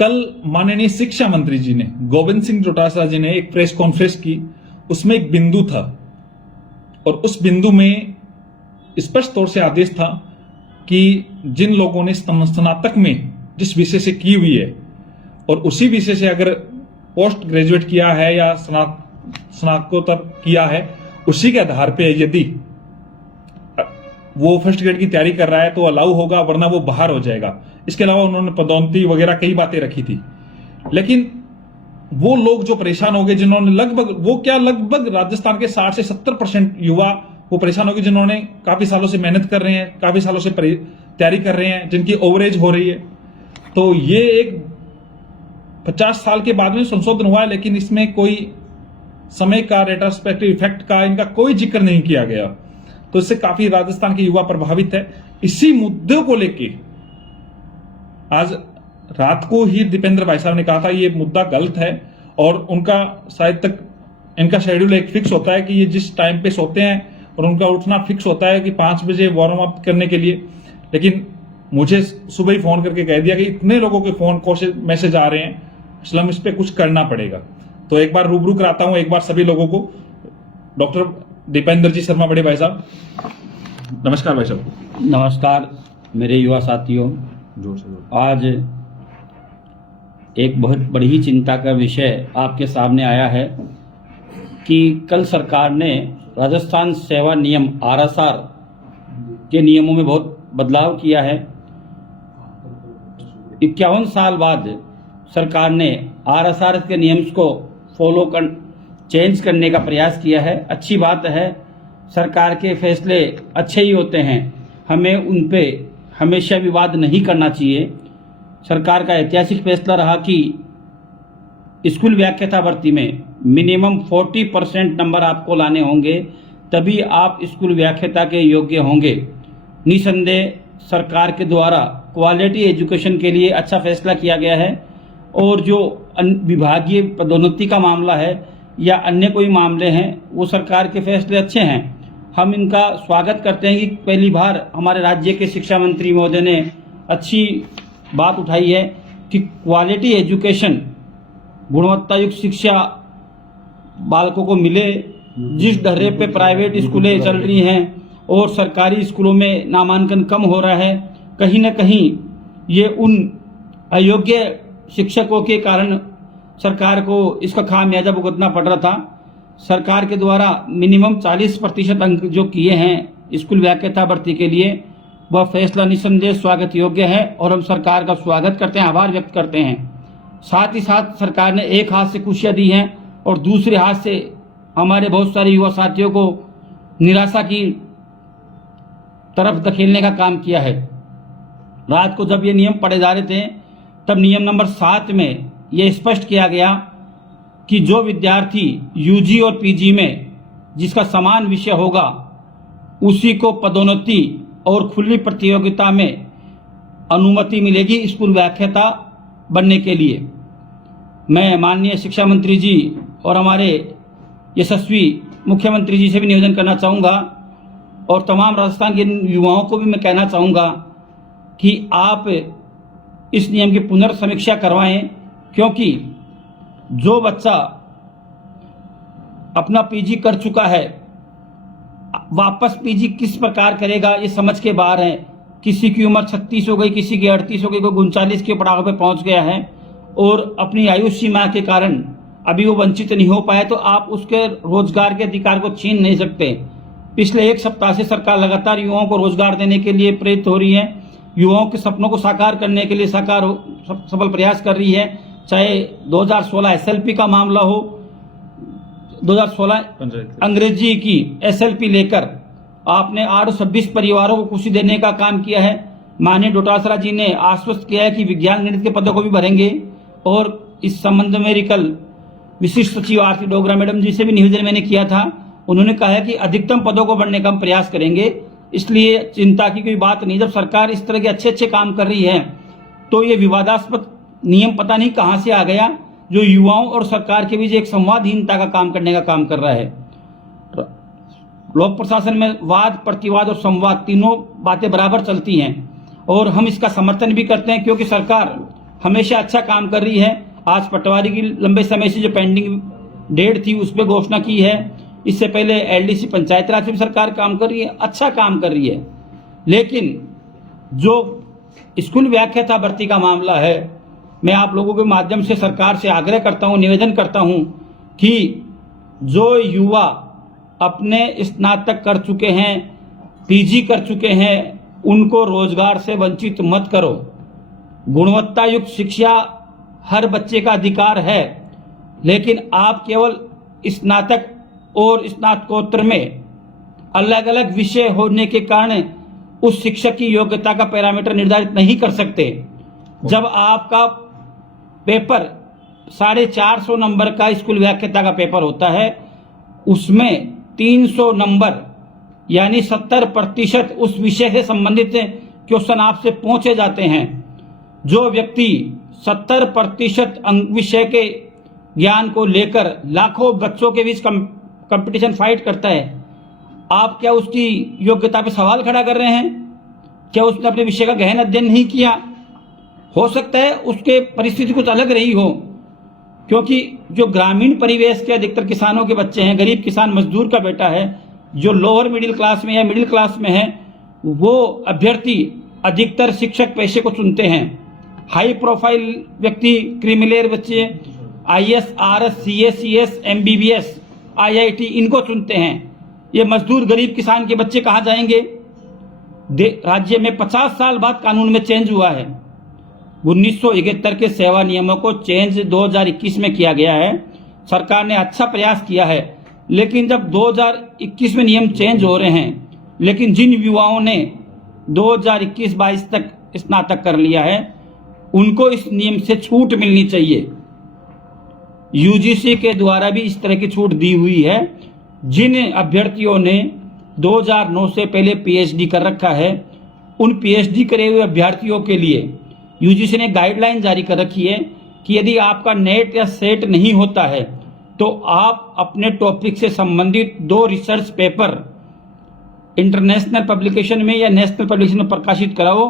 कल माननीय शिक्षा मंत्री जी ने, गोविंद सिंह डोटासरा जी ने एक प्रेस कॉन्फ्रेंस की। उसमें एक बिंदु था और उस बिंदु में स्पष्ट तौर से आदेश था कि जिन लोगों ने स्नातक में जिस विषय से की हुई है और उसी विषय से अगर पोस्ट ग्रेजुएट किया है या स्नातकोत्तर किया है, उसी के आधार पे यदि वो फर्स्ट ग्रेड की तैयारी कर रहा है तो अलाउ होगा, वरना वो बाहर हो जाएगा। इसके अलावा उन्होंने पदोन्नति वगैरह कई बातें रखी थी। लेकिन वो लोग जो परेशान हो गए, जिन्होंने लगभग राजस्थान के 60 से 70% युवा वो परेशान हो गए, जिन्होंने काफी सालों से मेहनत कर रहे हैं, काफी सालों से तैयारी कर रहे हैं, जिनकी ओवरेज हो रही है। तो ये एक 50 साल के बाद में संशोधन हुआ है, लेकिन इसमें कोई समय का रेट्रोस्पेक्टिव इफेक्ट का इनका कोई जिक्र नहीं किया गया। तो इससे काफी राजस्थान के युवा प्रभावित है। इसी मुद्दे को लेके आज रात को ही दीपेंद्र भाई साहब ने कहा था ये मुद्दा गलत है और उनका शायद तक इनका शेड्यूल एक फिक्स होता है कि ये जिस टाइम पे सोते हैं और उनका उठना फिक्स होता है कि 5 बजे वार्म अप करने के लिए। लेकिन मुझे सुबह ही फोन करके कह दिया कि इतने लोगों के फोन मैसेज आ रहे हैं, इसलिए इस पे कुछ करना पड़ेगा। तो एक बार रूबरू कराता हूं एक बार सभी लोगों को। डॉक्टर दीपेंद्र जी शर्मा बड़े भाई साहब, नमस्कार भाई साहब। नमस्कार मेरे युवा साथियों। जोर से जोर। आज एक बहुत बड़ी चिंता का विषय आपके सामने आया है कि कल सरकार ने राजस्थान सेवा नियम RSR के नियमों में बहुत बदलाव किया है। 51 साल बाद सरकार ने RSR के नियम्स को चेंज करने का प्रयास किया है। अच्छी बात है, सरकार के फैसले अच्छे ही होते हैं, हमें उन पे हमेशा विवाद नहीं करना चाहिए। सरकार का ऐतिहासिक फैसला रहा कि स्कूल व्याख्याता भर्ती में मिनिमम 40% नंबर आपको लाने होंगे, तभी आप स्कूल व्याख्याता के योग्य होंगे। निसंदेह सरकार के द्वारा क्वालिटी एजुकेशन के लिए अच्छा फैसला किया गया है। और जो विभागीय पदोन्नति का मामला है या अन्य कोई मामले हैं, वो सरकार के फैसले अच्छे हैं, हम इनका स्वागत करते हैं कि पहली बार हमारे राज्य के शिक्षा मंत्री महोदय ने अच्छी बात उठाई है कि क्वालिटी एजुकेशन, गुणवत्ता युक्त शिक्षा बालकों को मिले। जिस ढर्रे पे प्राइवेट स्कूलें चल रही हैं और सरकारी स्कूलों में नामांकन कम हो रहा है, कहीं ना कहीं ये उन अयोग्य शिक्षकों के कारण सरकार को इसका खामियाजा भुगतना पड़ रहा था। सरकार के द्वारा मिनिमम 40% अंक जो किए हैं स्कूल व्याख्याता भर्ती के लिए, वह फैसला निसंदेह स्वागत योग्य है और हम सरकार का स्वागत करते हैं, आभार व्यक्त करते हैं। साथ ही साथ सरकार ने एक हाथ से खुशियां दी हैं और दूसरे हाथ से हमारे बहुत सारे युवा साथियों को निराशा की तरफ धकेलने का काम किया है। रात को जब ये नियम पढ़े जा रहे थे, तब नियम नंबर 7 में यह स्पष्ट किया गया कि जो विद्यार्थी UG और PG में जिसका समान विषय होगा, उसी को पदोन्नति और खुली प्रतियोगिता में अनुमति मिलेगी स्कूल व्याख्याता बनने के लिए। मैं माननीय शिक्षा मंत्री जी और हमारे यशस्वी मुख्यमंत्री जी से भी निवेदन करना चाहूँगा और तमाम राजस्थान के युवाओं को भी मैं कहना चाहूँगा कि आप इस नियम की पुनर्समीक्षा करवाएं, क्योंकि जो बच्चा अपना PG कर चुका है, वापस PG किस प्रकार करेगा ये समझ के बाहर है। किसी की उम्र 36 हो गई, किसी की 38 हो गई, कोई 39 के पड़ाव पे पहुंच गया है और अपनी आयु सीमा के कारण अभी वो वंचित नहीं हो पाए, तो आप उसके रोजगार के अधिकार को छीन नहीं सकते। पिछले 1 सप्ताह से सरकार लगातार युवाओं को रोजगार देने के लिए प्रेरित हो रही है, युवाओं के सपनों को साकार करने के लिए सफल प्रयास कर रही है। चाहे 2016 SLP का मामला हो, 2016 अंग्रेजी की SLP लेकर आपने 826 परिवारों को खुशी देने का काम किया है। माननीय डोटासरा जी ने आश्वस्त किया है कि विज्ञान गणित के पदों को भी भरेंगे और इस संबंध में कल विशिष्ट सचिव आरती डोगरा मैडम जी से भी निवेदन मैंने किया था। उन्होंने कहा है कि अधिकतम पदों को भरने का हम प्रयास करेंगे, इसलिए चिंता की कोई बात नहीं। जब सरकार इस तरह के अच्छे काम कर रही है तो ये विवादास्पद नियम पता नहीं कहां से आ गया, जो युवाओं और सरकार के बीच एक संवादहीनता का काम करने का काम कर रहा है। लोक प्रशासन में वाद प्रतिवाद और संवाद तीनों बातें बराबर चलती हैं और हम इसका समर्थन भी करते हैं, क्योंकि सरकार हमेशा अच्छा काम कर रही है। आज पटवारी की लंबे समय से जो पेंडिंग डेट थी उस पर घोषणा की है। इससे पहले एलडीसी पंचायत राज में सरकार काम कर रही है, अच्छा काम कर रही है। लेकिन जो स्कूल व्याख्याता भर्ती का मामला है, मैं आप लोगों के माध्यम से सरकार से आग्रह करता हूं, निवेदन करता हूं कि जो युवा अपने स्नातक कर चुके हैं, पीजी कर चुके हैं, उनको रोजगार से वंचित मत करो। गुणवत्ता युक्त शिक्षा हर बच्चे का अधिकार है, लेकिन आप केवल स्नातक और स्नातकोत्तर में अलग अलग विषय होने के कारण उस शिक्षक की योग्यता का पैरामीटर निर्धारित नहीं कर सकते। जब आपका पेपर 450 नंबर का स्कूल व्याख्याता का पेपर होता है, उसमें 300 नंबर यानी 70% उस विषय से संबंधित क्वेश्चन आपसे पूछे जाते हैं। जो व्यक्ति 70% विषय के ज्ञान को लेकर लाखों बच्चों के बीच कंपटीशन फाइट करता है, आप क्या उसकी योग्यता पे सवाल खड़ा कर रहे हैं? क्या उसने अपने विषय का गहन अध्ययन नहीं किया? हो सकता है उसके परिस्थिति कुछ अलग रही हो, क्योंकि जो ग्रामीण परिवेश के अधिकतर किसानों के बच्चे हैं, गरीब किसान मजदूर का बेटा है, जो लोअर मिडिल क्लास में या मिडिल क्लास में है, वो अभ्यर्थी अधिकतर शिक्षक पेशे को चुनते हैं। हाई प्रोफाइल व्यक्ति, क्रिमिनल बच्चे IAS, RS, CS, MBBS, IIT इनको चुनते हैं। ये मजदूर गरीब किसान के बच्चे कहाँ जाएंगे? राज्य में 50 साल बाद कानून में चेंज हुआ है। 1971 के सेवा नियमों को चेंज 2021 में किया गया है। सरकार ने अच्छा प्रयास किया है, लेकिन जब 2021 में नियम चेंज हो रहे हैं, लेकिन जिन युवाओं ने 2021-22 तक स्नातक कर लिया है, उनको इस नियम से छूट मिलनी चाहिए। यूजीसी के द्वारा भी इस तरह की छूट दी हुई है। जिन अभ्यर्थियों ने 2009 से पहले पीएचडी कर रखा है, उन पीएचडी करे हुए अभ्यर्थियों के लिए यूजीसी ने गाइडलाइन जारी कर रखी है कि यदि आपका नेट या सेट नहीं होता है तो आप अपने टॉपिक से संबंधित 2 रिसर्च पेपर इंटरनेशनल पब्लिकेशन में या नेशनल पब्लिकेशन में प्रकाशित कराओ।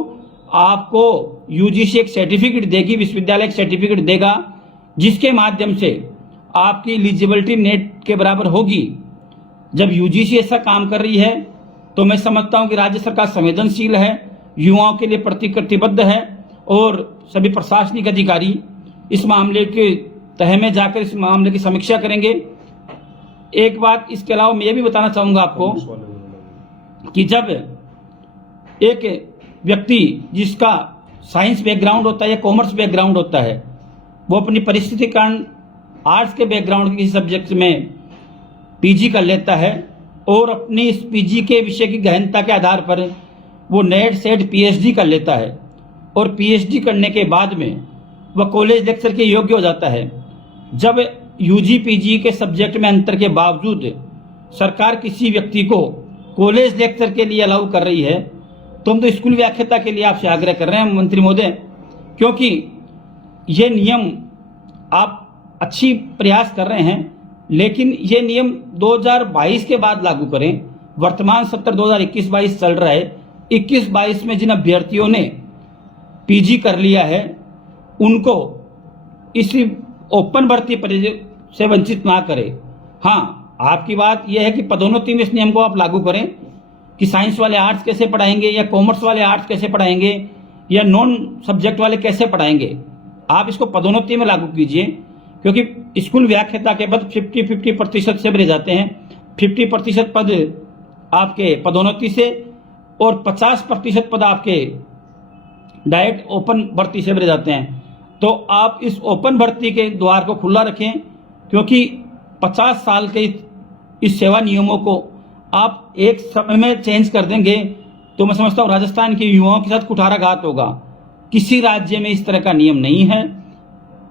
आपको यूजीसी एक सर्टिफिकेट देगी, विश्वविद्यालय एक सर्टिफिकेट देगा, जिसके माध्यम से आपकी एलिजिबिलिटी नेट के बराबर होगी। जब यूजीसी ऐसा काम कर रही है तो मैं समझता हूं कि राज्य सरकार संवेदनशील है, युवाओं के लिए प्रतिबद्ध है, और सभी प्रशासनिक अधिकारी इस मामले के तह में जाकर इस मामले की समीक्षा करेंगे। एक बात इसके अलावा मैं ये भी बताना चाहूंगा आपको कि जब एक व्यक्ति जिसका साइंस बैकग्राउंड होता है या कॉमर्स बैकग्राउंड होता है, वो अपनी परिस्थिति के कारण आर्ट्स के बैकग्राउंड के किसी सब्जेक्ट में पीजी कर लेता है, और अपनी इस पीजी के विषय की गहनता के आधार पर वो नेट सेट पीएचडी कर लेता है, और पीएचडी करने के बाद में वह कॉलेज लेक्चर के योग्य हो जाता है। जब यूजी पीजी के सब्जेक्ट में अंतर के बावजूद सरकार किसी व्यक्ति को कॉलेज लेक्चर के लिए अलाउ कर रही है, तो हम तो स्कूल व्याख्याता के लिए आपसे आग्रह कर रहे हैं मंत्री महोदय, क्योंकि ये नियम आप अच्छी प्रयास कर रहे हैं, लेकिन ये नियम 2022 के बाद लागू करें। वर्तमान सत्र 2021-22 चल रहा है। 21-22 में जिन अभ्यर्थियों ने पीजी कर लिया है, उनको इस ओपन भर्ती से वंचित ना करें। हाँ, आपकी बात यह है कि पदोन्नति में इस नियम को आप लागू करें कि साइंस वाले आर्ट्स कैसे पढ़ाएंगे, या कॉमर्स वाले आर्ट्स कैसे पढ़ाएंगे, या नॉन सब्जेक्ट वाले कैसे पढ़ाएंगे। आप इसको पदोन्नति में लागू कीजिए, क्योंकि स्कूल व्याख्याता के पद 50% से भरे जाते हैं। 50% पद आपके पदोन्नति से और 50% पद आपके डायरेक्ट ओपन भर्ती से भरे जाते हैं। तो आप इस ओपन भर्ती के द्वार को खुला रखें, क्योंकि 50 साल के इस सेवा नियमों को आप एक समय में चेंज कर देंगे तो मैं समझता हूँ राजस्थान के युवाओं के साथ कुठाराघात होगा। किसी राज्य में इस तरह का नियम नहीं है।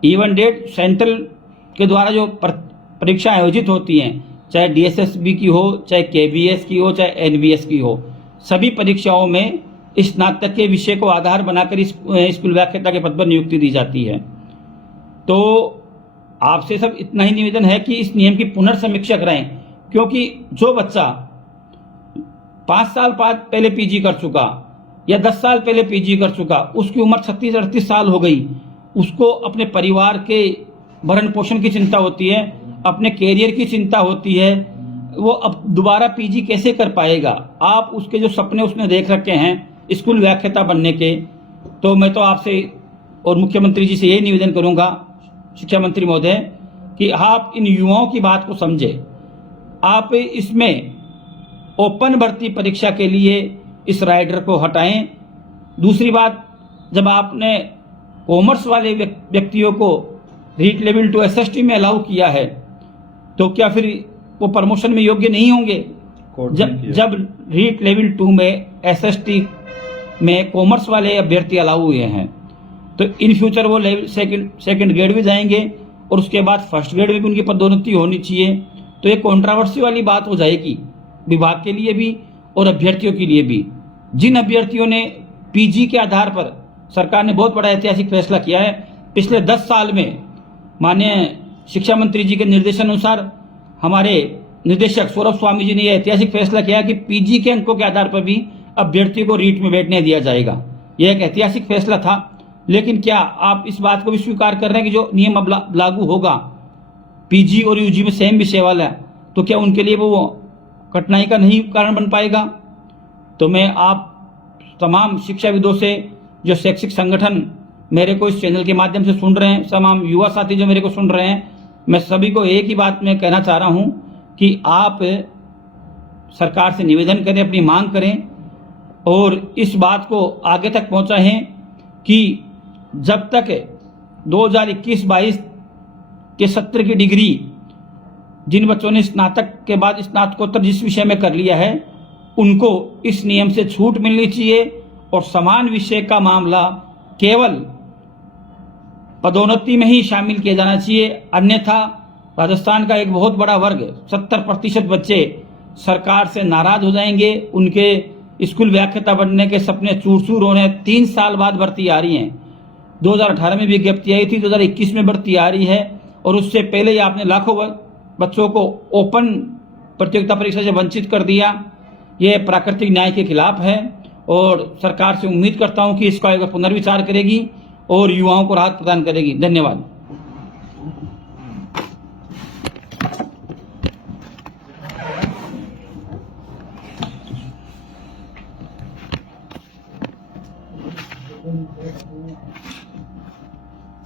इवन डेट सेंट्रल के द्वारा जो परीक्षा आयोजित होती हैं, चाहे डीएसएसबी की हो, चाहे केबीएस की हो, चाहे एनबीएस की हो, सभी परीक्षाओं में स्नातक के विषय को आधार बनाकर स्कूल व्याख्याता के पद पर नियुक्ति दी जाती है। तो आपसे सब इतना ही निवेदन है कि इस नियम की पुनर्समीक्षा कराएं, क्योंकि जो बच्चा 5 साल पहले पीजी कर चुका या 10 साल पहले पीजी कर चुका, उसकी उम्र 36-38 साल हो गई, उसको अपने परिवार के भरण पोषण की चिंता होती है, अपने कैरियर की चिंता होती है, वो अब दोबारा पीजी कैसे कर पाएगा। आप उसके जो सपने उसने देख रखे हैं स्कूल व्याख्याता बनने के, तो मैं तो आपसे और मुख्यमंत्री जी से यही निवेदन करूंगा, शिक्षा मंत्री महोदय, कि आप इन युवाओं की बात को समझें। आप इसमें ओपन भर्ती परीक्षा के लिए इस राइडर को हटाएं। दूसरी बात, जब आपने कॉमर्स वाले व्यक्तियों को रीट लेवल 2 एसएसटी में अलाउ किया है, तो क्या फिर वो प्रमोशन में योग्य नहीं होंगे? जब रीट लेवल 2 में एसएसटी में कॉमर्स वाले अभ्यर्थी अलाउ हुए हैं, तो इन फ्यूचर वो लेवल सेकंड ग्रेड भी जाएंगे और उसके बाद फर्स्ट ग्रेड में भी उनकी पदोन्नति होनी चाहिए। तो ये कंट्रोवर्सी वाली बात हो जाएगी विभाग के लिए भी और अभ्यर्थियों के लिए भी। जिन अभ्यर्थियों ने पीजी के आधार पर, सरकार ने बहुत बड़ा ऐतिहासिक फैसला किया है, पिछले 10 साल में माननीय शिक्षा मंत्री जी के निर्देशानुसार हमारे निदेशक सौरभ स्वामी जी ने यह ऐतिहासिक फैसला किया कि पीजी के अंकों के आधार पर भी अभ्यर्थियों को रीट में बैठने दिया जाएगा। यह एक ऐतिहासिक फैसला था, लेकिन क्या आप इस बात को भी स्वीकार कर रहे हैं कि जो नियम अब लागू होगा पीजी और यूजी में सेम विषय वाला है, तो क्या उनके लिए वो कठिनाई का नहीं कारण बन पाएगा? तो मैं आप तमाम शिक्षाविदों से, जो शैक्षिक संगठन मेरे को इस चैनल के माध्यम से सुन रहे हैं, तमाम युवा साथी जो मेरे को सुन रहे हैं, मैं सभी को एक ही बात मैं कहना चाह रहा हूं कि आप सरकार से निवेदन करें, अपनी मांग करें और इस बात को आगे तक पहुंचाएं कि जब तक 2021-22 के सत्र की डिग्री जिन बच्चों ने स्नातक के बाद स्नातकोत्तर जिस विषय में कर लिया है, उनको इस नियम से छूट मिलनी चाहिए और समान विषय का मामला केवल पदोन्नति में ही शामिल किया जाना चाहिए। अन्यथा राजस्थान का एक बहुत बड़ा वर्ग 70% बच्चे सरकार से नाराज हो जाएंगे, उनके स्कूल व्याख्याता बनने के सपने चूर चूर हो रहे हैं। 3 साल बाद भर्ती आ रही हैं, 2018 में भी विज्ञप्ति आई थी, 2021 में भर्ती आ रही है और उससे पहले ही आपने लाखों बच्चों को ओपन प्रतियोगिता परीक्षा से वंचित कर दिया। ये प्राकृतिक न्याय के खिलाफ है और सरकार से उम्मीद करता हूं कि इसका एक पुनर्विचार करेगी और युवाओं को राहत प्रदान करेगी। धन्यवाद।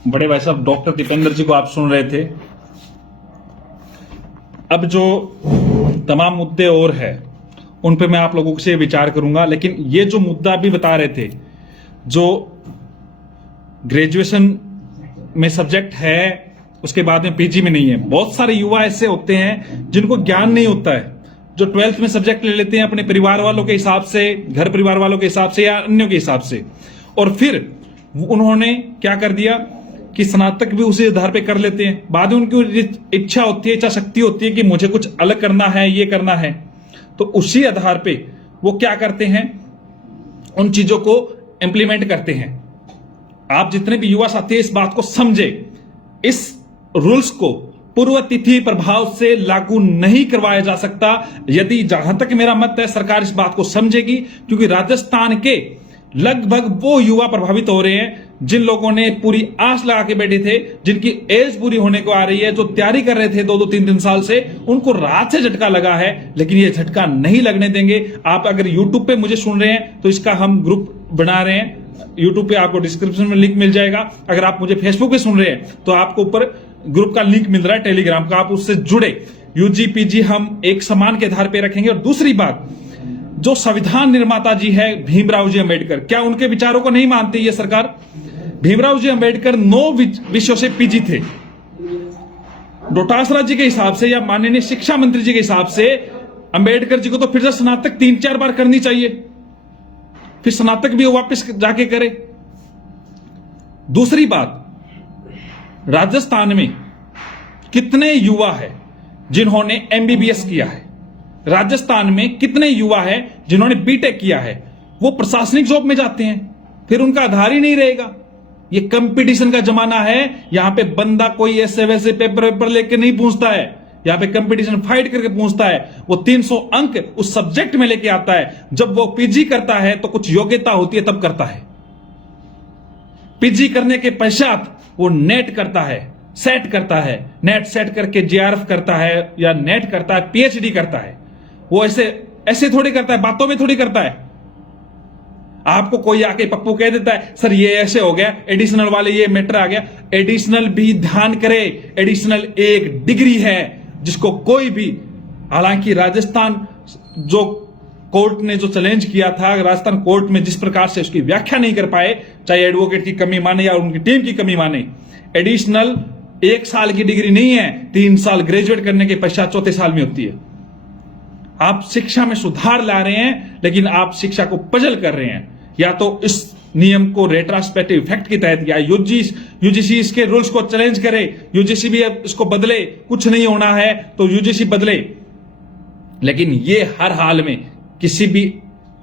बड़े भाई साहब डॉक्टर दीपेंद्र जी को आप सुन रहे थे। अब जो तमाम मुद्दे और है उन पे मैं आप लोगों से विचार करूंगा, लेकिन ये जो मुद्दा भी बता रहे थे, जो ग्रेजुएशन में सब्जेक्ट है उसके बाद में पीजी में नहीं है। बहुत सारे युवा ऐसे होते हैं जिनको ज्ञान नहीं होता है, जो 12th में सब्जेक्ट ले लेते हैं अपने परिवार वालों के हिसाब से, घर परिवार वालों के हिसाब से या अन्यों के हिसाब से, और फिर उन्होंने क्या कर दिया कि स्नातक भी उसी आधार पे कर लेते हैं। बाद में उनकी इच्छा होती है, इच्छा शक्ति होती है कि मुझे कुछ अलग करना है, ये करना है, तो उसी आधार पे वो क्या करते हैं, उन चीजों को इंप्लीमेंट करते हैं। आप जितने भी युवा साथी इस बात को समझे, इस रूल्स को पूर्व तिथि प्रभाव से लागू नहीं करवाया जा सकता। यदि जहां तक मेरा मत है, सरकार इस बात को समझेगी, क्योंकि राजस्थान के लगभग वो युवा प्रभावित हो रहे हैं जिन लोगों ने पूरी आस लगा के बैठे थे, जिनकी एज पूरी होने को आ रही है, जो तैयारी कर रहे थे 2-2 3-3 साल से, उनको रात से झटका लगा है। लेकिन ये झटका नहीं लगने देंगे। आप अगर YouTube पे मुझे सुन रहे हैं तो इसका हम ग्रुप बना रहे हैं, YouTube पे आपको डिस्क्रिप्शन में लिंक मिल जाएगा। अगर आप मुझे Facebook पे सुन रहे हैं तो आपको ऊपर ग्रुप का लिंक मिल रहा है टेलीग्राम का, आप उससे जुड़े। यूजी पीजी हम एक समान के आधार पर रखेंगे। और दूसरी बात, जो संविधान निर्माता जी है भीमराव जी अंबेडकर, क्या उनके विचारों को नहीं मानती ये सरकार? भीमराव जी अंबेडकर 9 विषयों से पीजी थे। डोटासरा जी के हिसाब से या माननीय शिक्षा मंत्री जी के हिसाब से अंबेडकर जी को तो फिर से स्नातक 3-4 बार करनी चाहिए, फिर स्नातक भी वापस जाके करे। दूसरी बात, राजस्थान में कितने युवा है जिन्होंने एमबीबीएस किया है? राजस्थान में कितने युवा है जिन्होंने बीटेक किया है? वो प्रशासनिक जॉब में जाते हैं, फिर उनका आधार ही नहीं रहेगा। ये कंपटीशन का जमाना है। यहां पे बंदा कोई ऐसे वैसे पेपर लेके नहीं पूछता है, यहां पे कंपटीशन फाइट करके पूछता है। वो 300 अंक उस सब्जेक्ट में लेके आता है। जब वो पीजी करता है तो कुछ योग्यता होती है तब करता है। पीजी करने के पश्चात वो नेट करता है, सेट करता है, नेट सेट करके जेआरएफ करता है या नेट करता है, पीएचडी करता है। वो ऐसे ऐसे थोड़ी करता है, बातों में थोड़ी करता है। आपको कोई आके पप्पू कह देता है सर ये ऐसे हो गया, एडिशनल वाले ये मैटर आ गया। एडिशनल भी ध्यान करे, एडिशनल एक डिग्री है जिसको कोई भी, हालांकि राजस्थान जो कोर्ट ने जो चैलेंज किया था, राजस्थान कोर्ट में जिस प्रकार से उसकी व्याख्या नहीं कर पाए, चाहे एडवोकेट की कमी माने या उनकी टीम की कमी माने, एडिशनल 1 साल की डिग्री नहीं है, 3 साल ग्रेजुएट करने के पश्चात चौथे साल में होती है। आप शिक्षा में सुधार ला रहे हैं, लेकिन आप शिक्षा को पजल कर रहे हैं। या तो इस नियम को रेट्रोस्पेक्टिव इफेक्ट के तहत, या यूजीसी इसके रूल्स को चैलेंज करे, यूजीसी भी इसको बदले, कुछ नहीं होना है तो यूजीसी बदले। लेकिन ये हर हाल में किसी भी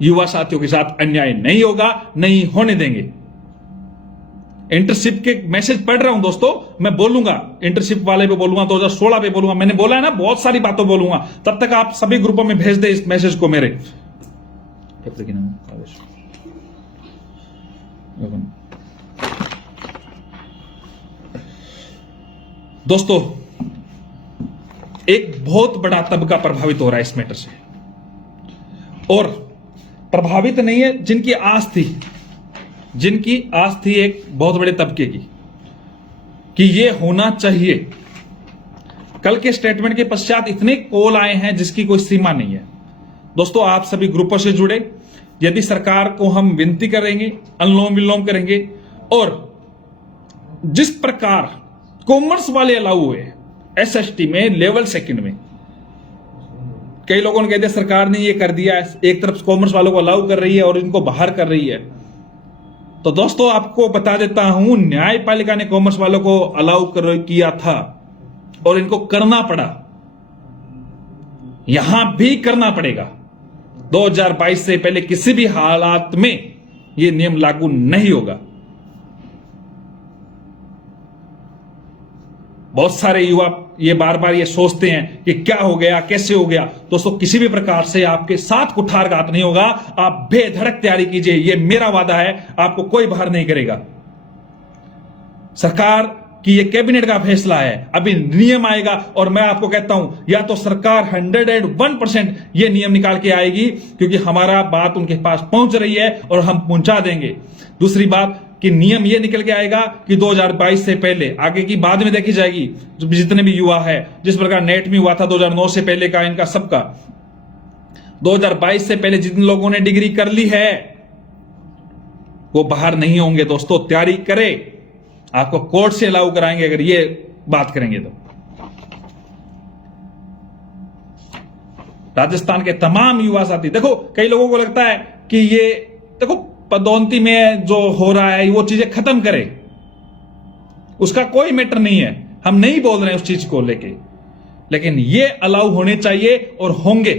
युवा साथियों के साथ अन्याय नहीं होगा, नहीं होने देंगे। इंटर्नशिप के मैसेज पढ़ रहा हूं दोस्तों, मैं बोलूंगा इंटर्नशिप वाले पे बोलूंगा, 2016 पे बोलूंगा, मैंने बोला है ना बहुत सारी बातों बोलूंगा। तब तक आप सभी ग्रुपों में भेज दे इस मैसेज को मेरे। दोस्तों, एक बहुत बड़ा तबका प्रभावित हो रहा है इस मैटर से, और प्रभावित नहीं है जिनकी आस थी एक बहुत बड़े तबके की कि ये होना चाहिए। कल के स्टेटमेंट के पश्चात इतने कॉल आए हैं जिसकी कोई सीमा नहीं है। दोस्तों, आप सभी ग्रुपों से जुड़े, यदि सरकार को हम विनती करेंगे, अनुलोम विलोम करेंगे, और जिस प्रकार कॉमर्स वाले अलाउ हुए एसएसटी में लेवल 2 में, कई लोगों ने कह दिया सरकार ने ये कर दिया, एक तरफ कॉमर्स वालों को अलाउ कर रही है और इनको बाहर कर रही है। तो दोस्तों, आपको बता देता हूं, न्यायपालिका ने कॉमर्स वालों को अलाउ किया था और इनको करना पड़ा, यहां भी करना पड़ेगा। 2022 से पहले किसी भी हालात में यह नियम लागू नहीं होगा। बहुत सारे युवा ये बार बार ये सोचते हैं कि क्या हो गया, कैसे हो गया। दोस्तों, किसी भी प्रकार से आपके साथ कुठारघात नहीं होगा। आप बेधड़क तैयारी कीजिए, ये मेरा वादा है, आपको कोई बाहर नहीं करेगा। सरकार कि ये कैबिनेट का फैसला है, अभी नियम आएगा और मैं आपको कहता हूं या तो सरकार 101% ये नियम निकाल के आएगी, क्योंकि हमारा बात उनके पास पहुंच रही है और हम पहुंचा देंगे। दूसरी बात कि नियम ये निकल के आएगा कि 2022 से पहले, आगे की बाद में देखी जाएगी, जितने भी युवा है, जिस प्रकार नेट में हुआ था 2009 से पहले का इनका सबका, 2022 से पहले जिन लोगों ने डिग्री कर ली है वो बाहर नहीं होंगे। दोस्तों, तैयारी करें, आपको कोर्ट से अलाउ कराएंगे अगर ये बात करेंगे तो। राजस्थान के तमाम युवा साथी, देखो कई लोगों को लगता है कि ये देखो पदोन्नति में जो हो रहा है वो चीजें खत्म करे, उसका कोई मैटर नहीं है, हम नहीं बोल रहे हैं उस चीज को लेके, लेकिन ये अलाउ होने चाहिए और होंगे।